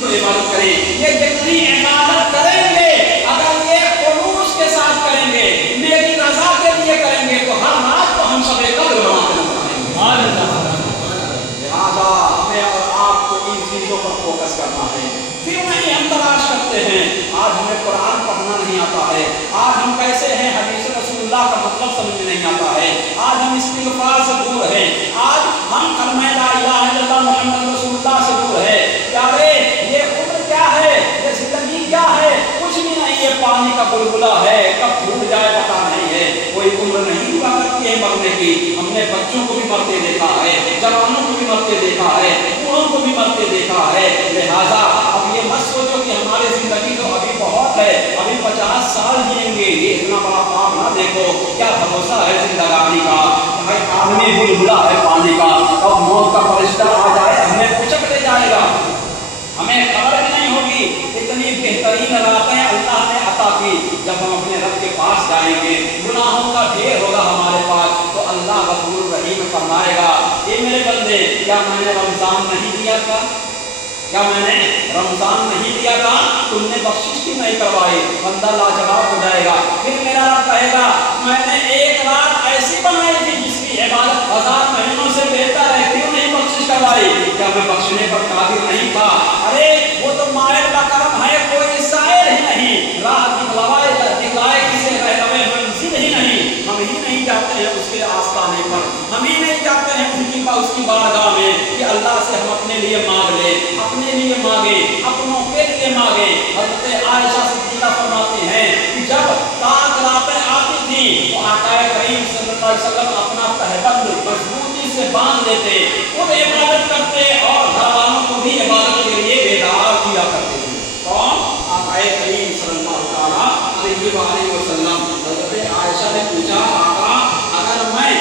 को इबादत करें। ये जितनी इबादत करेंगे अगर ये खुलूस के साथ करेंगे, मेरी रजा के लिए करेंगे, तो हर रात को हम सब एकत्र बनाते रहेंगे। लिहाजा हमें और आपको इन चीजों पर फोकस करना है। क्यों नहीं हम तलाश करते हैं? आज हमें कुरान पढ़ना नहीं आता है, आज हम कैसे हैं हदीस रसूलुल्लाह का मतलब समझ में नहीं आता है, आज हम इस्तिग़फ़ार से दूर हैं, आज हम कलमा ला इलाहा इल्लल्लाह मुहम्मद रसूलुल्लाह से दूर है। प्यारे, ये उम्र क्या है, ये जिंदगी क्या है? कुछ भी नहीं, ये पानी का बुलबुला है, कब फूट जाए पता नहीं है। कोई उम्र नहीं हुआ करती है मरने की। हमने बच्चों को भी मरते देखा है, जवानों को भी मरते देखा है, बूढ़ों को भी मरते देखा है। लिहाजा अब ये मत सोचो कि हमारी जिंदगी तो अभी बहुत है, अभी 50 साल जिएंगे, ये इतना बड़ा पाप ना देखो। क्या भरोसा है जिंदगानी का? भाई आदमी बुलबुला है पानी का, अब मौत का फरिश्ता आ जाए हमें उचक ले जाएगा, हमें खबर भी नहीं होगी। इतनी बेहतरीन रातें अल्लाह ने अता की, जब हम अपने रब के पास जाएंगे, गुनाहों का ढेर होगा हमारे पास, तो अल्लाह गफूर रहीम फरमाएगा, ये मेरे बंदे, क्या मैंने रमजान नहीं दिया था? क्या मैंने रमजान नहीं दिया था? तुमने बख्शिश क्यों नहीं करवाई? बंदा लाजवाब हो जाएगा। फिर मेरा रब कहेगा, मैंने एक रात ऐसी बनाई थी जिसकी इबादत 1000 महीनों से बेहतर है, क्यों नहीं बख्शिश करवाई? क्या मैं बख्शने पर काबिल नहीं था? अरे वो तो मालिक का करम है, कोई साइल ही नहीं, राह दिखलाए किसे रहलवे मंजिल ही नहीं। हम ही नहीं जाते हैं उसके आस्थाने पर, हम ही नहीं जाते हैं उसकी बारगाह में कि अल्लाह से हम अपने लिए मांग ले, अपने लिए मांगे, अपनों के लिए मांगे। हज़रत आयशा सिद्दीक़ा फरमाती हैं कि जब ताक रातें आती थी तो आका करीम सल्लल्लाहु अलैहि वसल्लम अपना तहबंद मजबूती से बांध लेते, खुद इबादत करते और घर वालों को भी इबादत के लिए बेदार किया करते थे। कौन? आका करीम सल्लल्लाहु अलैहि वसल्लम। हज़रत आयशा ने पूछा, आका अगर मैं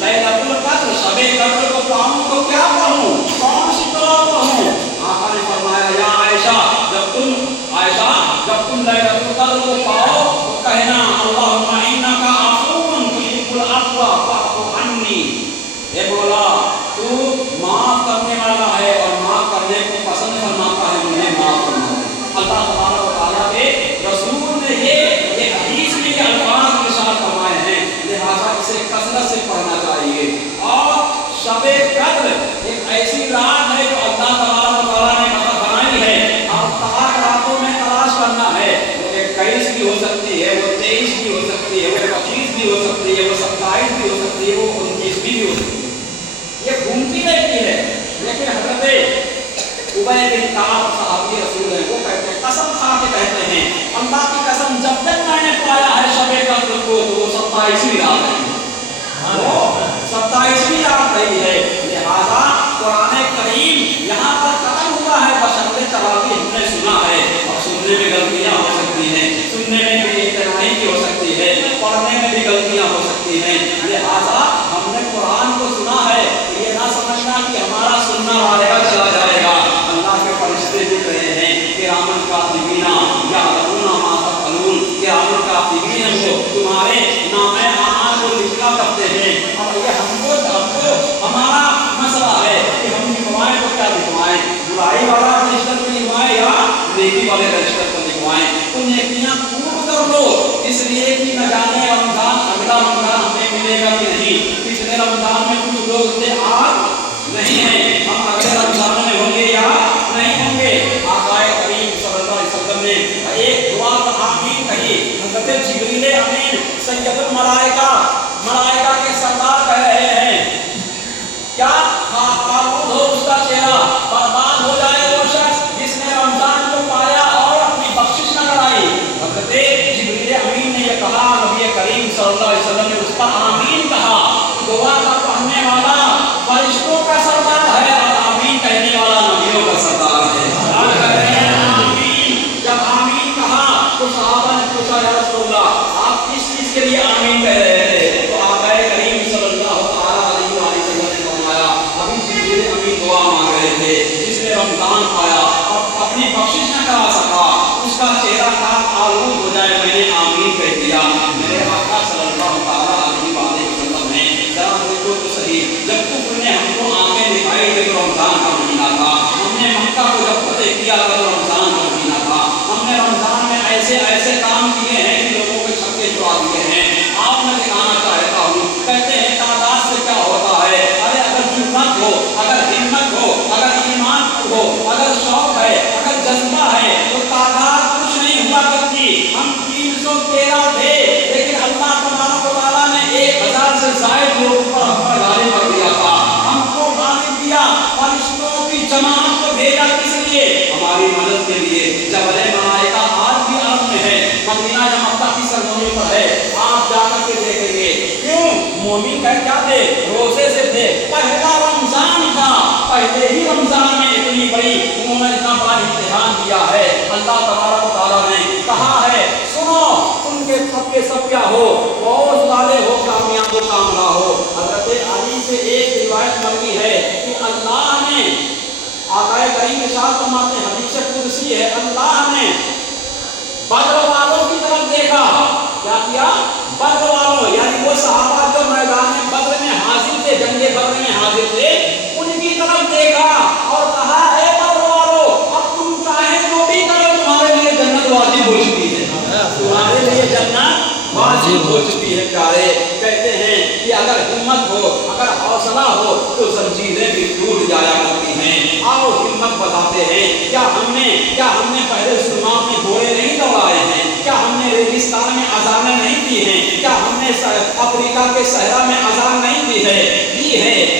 लैलतुल क़द्र शबे कद्र को पाऊं तो क्या पढ़ूं, कौन सी दुआ पढ़ूं? आका ने फरमाया, या आयशा, जब तुम लैलतुल क़द्र को पाओ तो कहना, अल्लाहुम्मा इन्नका अफ़ूउन तुहिब्बुल अफ़्वा फ़अफ़ु अन्नी। हे मौला, तू माफ करने वाला है और माफ करने को पसंद फरमाता है, मुझे माफ करना। अल्लाह तबारक व तआला के रसूल ने ये हदीस में ये अल्फाज इरशाद फरमाए हैं, लिहाजा इसे कसरत से पढ़ना चाहिए। और शबे कद्र एक ऐसी रात है जो अल्लाह तबारक व तआला ने बनाई है, और ताक रातों में तलाश करना है। वो 21 भी हो सकती है, वो 23 भी हो सकती है, वो 25 भी हो सकती है, वो 27 भी हो सकती है, वो 29 भी हो सकती है, ये घूमती रहती है। लेकिन हज़रत उबय बिन काब सहाबी रसूल है, वो कहते हैं, कसम खा के कहते हैं, अल्लाह की कसम, जब तक मैंने पाया है शबे कद्र को, तो वो 27वीं रात है, वो 27वीं रात रही है। लिहाजा कुरान करीम यहाँ पर खत्म हुआ है, बशर्ते तरावी हमने सुना है, और सुनने में गलतियाँ हो सकती हैं, सुनने में भी इत्तबाई की हो सकती है, पढ़ने में भी गलतियाँ हो सकती हैं। लिहाजा हमने कुरान को सुना है, ये ना समझना कि हमारा सुनना आएगा चला जाएगा। अल्लाह के फरिश्ते दिख रहे हैं, किरामन कातिबीना याअलमूना मा तफ़अलून, किरामन कातिबीन जो तुम्हारे नामे आमाल को लिखा करते हैं। और ये हमको हमारा मसला है कि हम लिखवाएं तो क्या लिखवाएं, बुराई वाला रजिस्टर को लिखवाएं या नेकी वाले रजिस्टर को लिखवाएं? तो नेकियां खूब कर लो, इसलिए कि न जाने रमजान अगला रमजान हमें मिलेगा कि नहीं। पिछले रमजान में कुछ लोग थे, आज नहीं है, हम अगले रमजान में होंगे या नहीं होंगे। आका करीम सल्लल्लाहु अलैहि वसल्लम ने एक दुआ का आमीन कही। हज़रत जिब्रील अमीन सैयदुल मलाइका के सरदार कह रहे हैं, क्या काबूल हो उसका चेहरा, बर्बाद हो जाए वो शख्स जिसने रमजान को पाया और अपनी बख्शिश न कराई। हज़रत जिब्रील अमीन ने यह कहा, नबी करीम सल्लल्लाहु अलैहि वसल्लम ने उसका आमीन कहा। दुआ का पढ़ने वाला फरिश्तों का सरदार है और आमीन कहने वाला नबियों का सरदार है। आमीन, जब आमीन कहा तो सहाबा ने पूछा, या रसूलल्लाह आप किस चीज के लिए आमीन कह रहे थे? तो आका करीम सल्लल्लाहु अलैहि वसल्लम ने फरमाया, अभी जिब्रील अमीन दुआ मांग रहे थे, जिसने रमजान पाया और अपनी बख्शिश न करा सका, उसका चेहरा खाक आलूद हो जाए, मैंने आमीन कह दिया। मेरे आका सल्लल्लाहु अलैहि वसल्लम ने जरा देखो तो सही, जब कुफ्र ने हमको आंखें दिखाई थी तो रमजान का महीना था, हमने मक्का को जब फतेह तुम्हें इतना बड़ा इम्तिहान दिया है। अल्लाह तबारक व तआला ने कहा है सुनो तुमके सबके सब क्या हो, फौज वाले हो, कामयाब हो, कामला हो। हजरत अली से एक रिवायत मरवी है कि अल्लाह ने आकाए करीम इरशाद फरमाते हैं, हदीस कुदसी है, अल्लाह ने बद्र वालों की तरफ देखा। क्या किया? बद्र वालों यानी वो सहाबा जो मैदान बद्र में हाजिर थे, जंगे बद्र में हाजिर थे, उनकी तरफ देखा और कहा ए बद्र वालों अब तुम चाहे जो भी करो तुम्हारे लिए जन्नत वाजिब हो चुकी है, तुम्हारे लिए जन्नत वाजिब हो चुकी है। प्यारे कहते हैं कि अगर हिम्मत हो, अगर हौसला हो तो जंजीरें भी टूट जाया करती हैं। आओ हिम्मत बताते हैं। क्या हमने पहले जुल्मात में घोड़े नहीं दौड़ाए हैं? क्या हमने रेगिस्तान में अजानें नहीं दी हैं? क्या हमने अफ्रीका के सहरा में अजान नहीं दी है?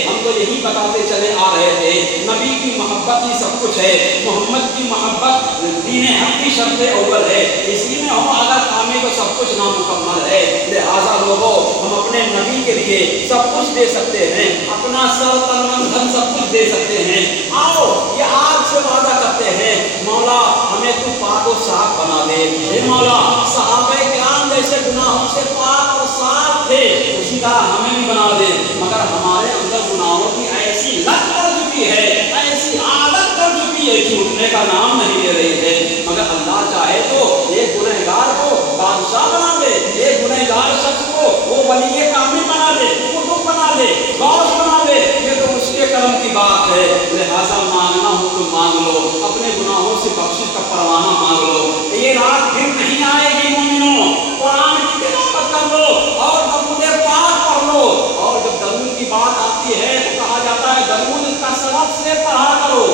हम तो यही बताते चले आ रहे थे, नबी की मोहब्बत ही सब कुछ है, मोहम्मद की मोहब्बत दीन हक की शर्त अव्वल है। इसी में हम अगर कामे तो सब कुछ नामुकम्मल है। लिहाजा लोगों हम अपने नबी के लिए सब कुछ दे सकते हैं, अपना सर तन मन धन सब कुछ दे सकते हैं। आओ ये आज से वादा करते हैं, मौला हमें तू पाक और साफ बना दे। हे मौला सहाबे किराम जैसे गुनाहों से पाक और साफ थे उसी तरह हमें भी बना दे। मगर हमारे अंदर गुनाहों की ऐसी लत पड़ चुकी है, ऐसी आदत पड़ चुकी है, छूटने का नाम नहीं ले रही है। मगर अल्लाह चाहे तो एक गुनहगार को बादशाह बना दे, एक गुनहगार शख्स को वो वली कामिल बना दे, कुतुब बना दे, गौस बना दे। ये तो उसके कर्म की बात है। लिहाजा मांगना हो तो मांग लो, अपने गुनाहों से बख्शिश का परवाना मांग लो। ये रात फिर नहीं आएगी मोमिनों, कुरान की तिलावत कर लो और दरूद पाक पढ़ लो। और जब दरूद की बात आती है तो कहा जाता है दरूद कसरत से पढ़ा करो।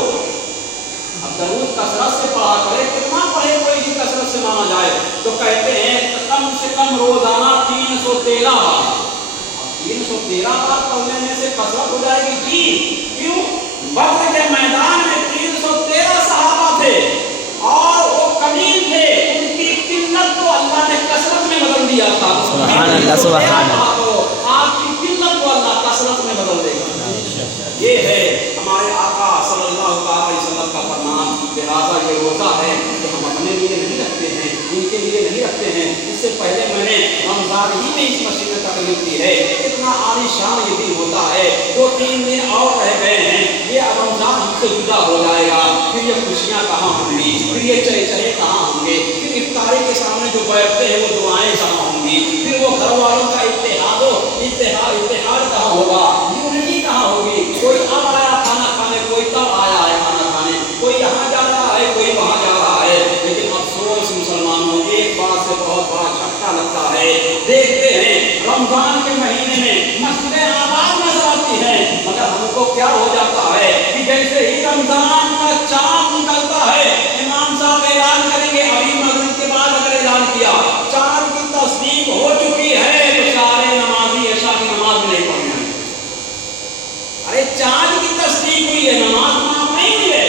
अब दरूद कसरत से पढ़ा करे, कितना पढ़े कोई की कसरत से माना जाए? तो कहते हैं कम से कम रोजाना 313 बार। 313 बार पढ़ लेने से कसरत हो जाएगी जी। क्यों? बद्र के मैदान में 313 सहाबा थे और वो कमील थे, उनकी किल्लत को अल्लाह ने कसरत में बदल दिया था। सुभान अल्लाह, सुभान अल्लाह। आपकी किल्लत को अल्लाह कसरत में बदल देगा। ये है हमारे आका सल्लल्लाहु अलैहि वसल्लम का फरमान। लिहाजा ये रोज़ा है कि हम अपने लिए नहीं रखते हैं, इनके लिए नहीं रखते हैं। इससे पहले मैंने रमजान ही में इस मस्जिद में तकरीर की है। कितना आलीशान ये दिन होता है। 2-3 दिन और रह गए हैं, ये रमजान हमसे जुदा हो जाएगा। फिर ये खुशियाँ कहाँ होंगी, फिर ये चहचहे कहाँ होंगे, फिर इफ्तारी के सामने जो बैठते हैं वो दुआएं कहाँ होंगी, फिर वो घर वालों का इत्तेहाद कहाँ होगा, यूनिटी कहाँ होगी। कोई अब आया खाना खाने, कोई तब आया है खाना खाने, कोई यहाँ जा रहा है, कोई वहाँ जा रहा है। लेकिन अफसोस मुसलमानों, एक बात से बहुत बड़ा झटका लगता है। देखते हैं रमजान के महीने में मस्जिदें आबाद नजर आती हैं, मगर हमको क्या हो जाता है कि जैसे ही रमजान का चाँद निकलता है, इमाम साहब ऐलान करेंगे, अभी मगरिब के बाद अगर ऐलान किया चाँद की तस्दीक हो चुकी है तो सारे नमाजी ऐशा की नमाज में नहीं पढ़ना है। अरे चाँद की तस्दीक हुई है, नमाज माफ नहीं हुई है।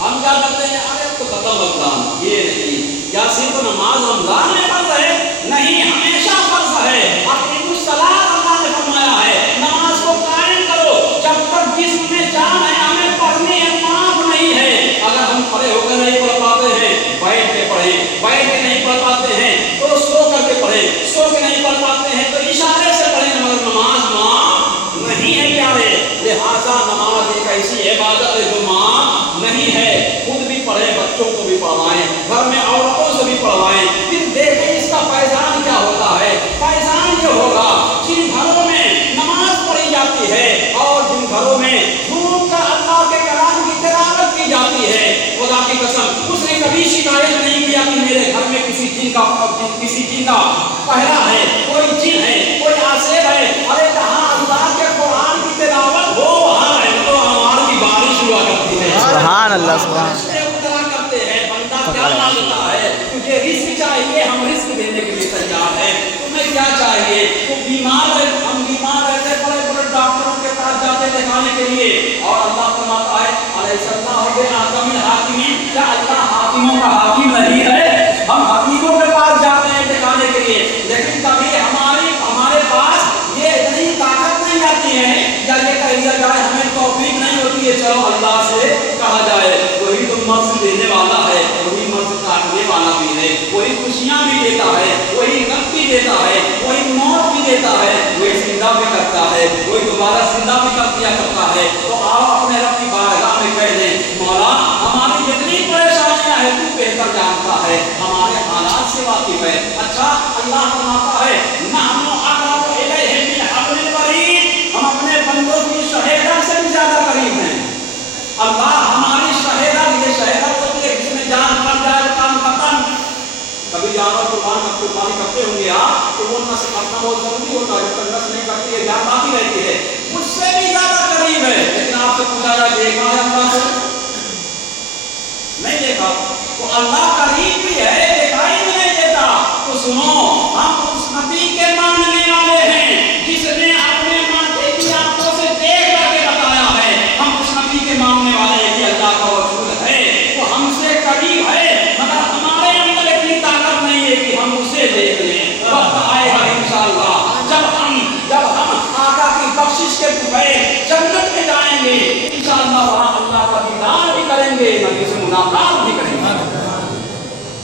हम क्या करते हैं, अरे तो खत्म रमजान। ये नहीं, क्या सिर्फ नमाज रमजान में फर्ज है? नहीं, हमेशा फर्ज है। अक़ीमुस सलात अल्लाह ने फरमाया है, नमाज को कायम करो जब तक जिस्म में जान है। हमें पढ़नी है, माफ नहीं है। अगर हम खड़े होकर नहीं पढ़ पाते हैं, बैठ के पढ़ें, बैठ के नहीं पढ़ पाते हैं तो सो करके पढ़ें, सो के नहीं पढ़ पाते हैं तो इशारे से पढ़ें, मगर नमाज माफ नहीं है प्यारे। लिहाजा नमाज एक ऐसी इबादत है जो माफ नहीं है। खुद भी पढ़े, बच्चों को भी पढ़वाएं, घर में औरतों से भी पढ़वाएं। फिर देखें इसका फैजान क्या होता है। फैजान ये होगा जिन घरों में नमाज पढ़ी जाती है और जिन घरों में झूम कर अल्लाह के कलाम की तिलावत की जाती है, खुदा की कसम उसने कभी शिकायत नहीं किया कि मेरे घर में किसी जिन का पहरा है, कोई जिन है, कोई आसेब है। अरे जहाँ अल्लाह के कुरान की तिलावत हो वहाँ रहमत और अनवार की बारिश हुआ करती है। सुभान अल्लाह, सुभान अल्लाह करते हैं। बंदा क्या मांगता है, तुझे रिस्क चाहिए, हम रिस्क देने के लिए तैयार हैं। तुम्हें क्या चाहिए? तो बीमार है, हम बीमार रहते बड़े बड़े डॉक्टरों के पास जाते दिखाने के लिए, और अल्लाह फरमाता है अलैहिस्सलाम बे आदमिल हाकिमीन, क्या अल्लाह हाकिमों का हाकिम नहीं है? हम हकीमों के पास जाते हैं दिखाने के लिए, लेकिन कभी हमारे पास ये इतनी ताकत नहीं आती है या ये कह दिया जाए हमें तौफीक नहीं होती है, चलो अल्लाह से कहा जाए وہی خوشیاں بھی دیتا ہے، وہی غم بھی دیتا ہے، وہی موت بھی دیتا ہے، وہی زندہ بھی کرتا ہے، وہی دوبارہ زندہ بھی کر دیا کرتا ہے۔ تو آؤ اپنے رب کی بارگاہ میں کہہ دیں مولا ہماری جتنی پریشانیاں ہیں تو بہتر جانتا ہے، ہمارے حالات سے واقف ہے۔ اچھا اللہ فرماتا ہے نحن اقرب الیہ من حبل الورید، ہم اپنے بندوں کی شہیدہ سے بھی زیادہ قریب ہیں۔ اللہ ہماری شہیدہ، یہ شہیدہ ہوتی ہے جس میں جان کر جائے کام ختم۔ کبھی جانور قربانی کرتے ہوں گے آپ تو وہ نس کرنا بہت ضروری ہوتا ہے، جب تک نس نہیں کرتی ہے جان باقی رہتی ہے، اس سے بھی زیادہ قریب ہے۔ لیکن آپ سے پوچھا جائے دیکھا ہے اللہ کو؟ نہیں دیکھا۔ تو اللہ قریب بھی ہے، دکھائی بھی نہیں دیتا۔ تو سنو ہم اس نبی کے ماننے والے ہیں جس نے اپنے ماتھے کی آنکھوں سے دیکھ کر کے بتایا ہے۔ ہم اس نبی کے ماننے والے ہیں کہ اللہ کا وجود ہے، وہ ہم سے قریب ہے، مگر ہمارے اندر اتنی طاقت نہیں ہے کہ ہم اسے دیکھ لیں۔ وقت آئے گا انشاءاللہ جب ہم آقا کی بخشش کے بغیر جنت میں جائیں گے انشاءاللہ، وہاں اللہ کا دیدار بھی کریں گے، نبی سے ملاقات بھی کریں گے۔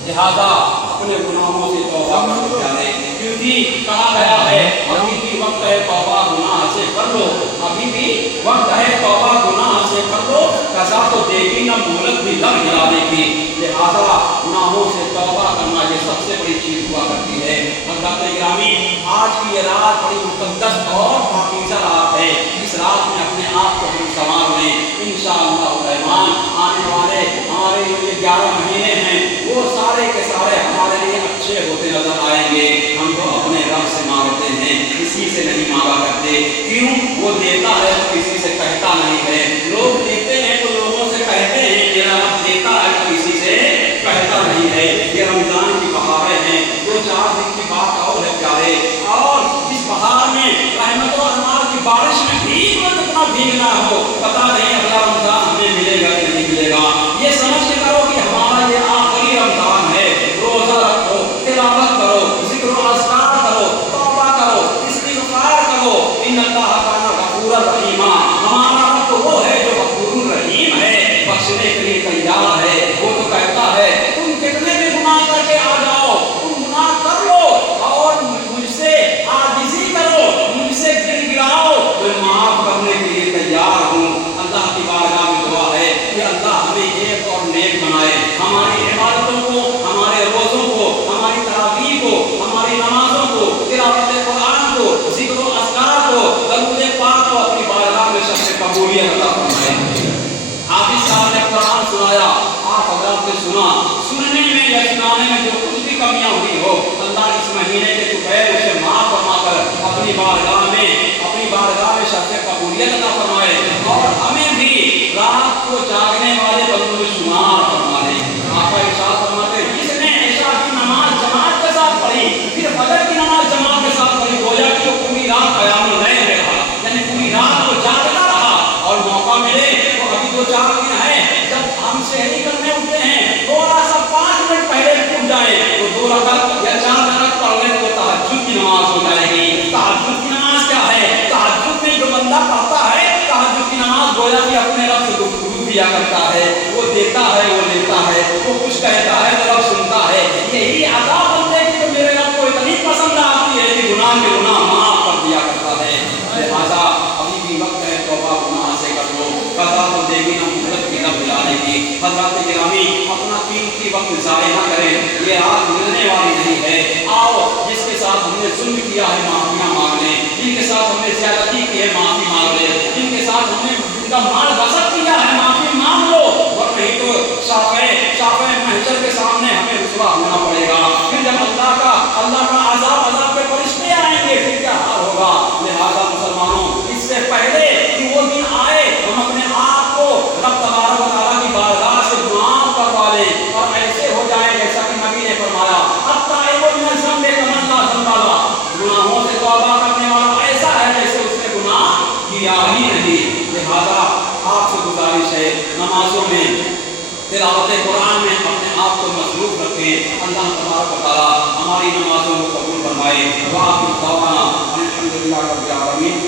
لہذا اپنے گناہوں سے توبہ کرتے جائیں، کیونکہ کہا گیا ہے ابھی بھی وقت ہے توبہ گناہ سے کر لو، ابھی بھی وقت ہے توبہ گناہ سے کر لو، قضا تو دیکھی نہ مہلت بھی لگ ہلانے کی۔ لہذا گناہوں سے توبہ کرنا یہ سب سے بڑی چیز ہوا کرتی ہے۔ حضرات گرامی آج کی یہ رات بڑی مقدس اور پاکیزہ رات ہے، اس رات میں اپنے آپ کو ہم سنوار لیں انشاءاللہ الرحمن۔ آنے والے ہمارے یہ 11 مہینے ہیں وہ سارے کے سارے ہمارے لیے اچھے ہوتے نظر آئیں گے۔ ہم تو اپنے رب سے مانگتے ہیں، کسی سے نہیں مانگا کرتے۔ کیوں؟ وہ دیتا ہے تو کسی سے کہتا نہیں ہے۔ لوگ دیتے ہیں تو لوگوں سے کہتے ہیں، میرا رب دیتا ہے تو کسی سے کہتا نہیں ہے۔ یہ رمضان کی بہاریں ہیں، 2-4 دن کی بات اور ہے پیارے، اور اس بہار میں رحمت و انوار کی بارش میں بھیگ میں کتنا بھیگنا ہو، پتہ نہیں اگلا رمضان ہمیں ملے گا کہ نہیں ملے گا۔ یہ سمجھ کے کرو کہ ہمارا یہ آخری رمضان ہے، روزہ رکھو، تلاوت کرو، ذکر و اذکار کرو، توبہ کرو، استغفار کرو۔ ان اللہ کان غفورا رحیما، ہمارا رب وہ ہے جو غفور رحیم ہے، بخشنے کے لیے تیار ہے۔ وہ تو کہتا ہے تم کتنے بھی گناہ کر کے آ جاؤ، تم گناہ کر لو اور مجھ سے عاجزی کرو، مجھ سے گر گراؤ، میں معاف کرنے کے لیے تیار ہوں۔ اللہ کی بارگاہ میں دعا ہے کہ اللہ ہمیں ایک اور نیک بنائے، ہماری عبادتوں کو، ہمارے روزوں کو، ہماری تراویح کو، ہماری نمازوں کو، تلاوت قرآن کو، ذکر و اذکار کو، درود پاک کو اپنی بارگاہ میں شخص قبولیت عطا فرمائے۔ حافظ صاحب نے قرآن سنایا، آپ حضرات نے سنا، سننے میں یا سنانے میں جو کچھ بھی کمیاں ہوئی ہو اللہ اس مہینے کے دوپہر اسے معاف فرما کر اپنی بارگاہ میں شرط قبولیت عطا فرمائے، اور ہمیں بھی رات کو جاگنے والے بندوں میں شمار فرما دے۔ آقا ارشاد فرماتے ہیں جس نے عشاء کی نماز جماعت کے ساتھ پڑھی، پھر فجر کی نماز جماعت کے ساتھ پڑھی، گویا کہ وہ پوری رات قیام اللیل میں رہا، یعنی پوری رات کو جاگتا رہا۔ اور موقع ملے تو ابھی 2-4 دن ہے، جب ہم سحری کرنے اٹھتے ہیں تھوڑا سا 5 منٹ پہلے اٹھ جائے تو 2 رکعت یا 4 رکعت پڑھ لیں تو تہجد کی نماز ہو جائے گی۔ تہجد کی نماز کیا ہے؟ تہجد میں جو بندہ پڑھتا ہے تہجد کی نماز گویا کہ اپنے رب سے گفتگو کیا کرتا ہے، وہ دیتا ہے، وہ لیتا ہے، وہ کچھ کہتا ہے تو رب سنتا ہے۔ یہی عطا بندے کی تو میرے رب کو اتنی پسند آتی ہے کہ گناہ کے گناہ معاف کر دیا کرتا ہے۔ لہٰذا ابھی بھی وقت ہے توبہ گناہ سے کر لو، قضا تو دے گی نہ مہلت کی نہ بلانے کی۔ حضرات گرامی اپنا قیمتی وقت ضائع نہ کریں، یہ رات ملنے والی نہیں ہے۔ آؤ جس کے ساتھ ہم نے ظلم کیا ہے معافیاں مانگ لیں، جن کے ساتھ ہم نے زیادتی کی ہے معافی مانگ لیں، جن کے ساتھ ہم نے جن کا مال غصب کیا ہے معافی مانگ لو، اور نہیں تو شافع محشر کے سامنے ہمیں رسوا ہونا پڑے گا۔ پھر جب اللہ کا عذاب کے فرشتے آئیں گے پھر کیا حال ہوگا۔ لہذا مسلمانوں اس سے پہلے کہ وہ دن آئے ہم اپنے آپ کو رب تبارک و تعالیٰ کی بارگاہ سے معاف کروا لیں، اور ایسے ہو جائے جیسا کہ نبی نے فرمایا التائب من الذنب کمن لا ذنب له، گناہوں سے توبہ کرنے والا ایسا ہے جیسے اس نے گناہ کیا ہی نہیں۔ لہذا آپ سے گزارش ہے نمازوں میں تلاوت قرآن میں اپنے آپ کو مصروف رکھیں۔ اللہ تبارک و تعالیٰ ہماری نمازوں کو قبول فرمائے۔ وآخر دعوانا الحمدللہ رب العالمین۔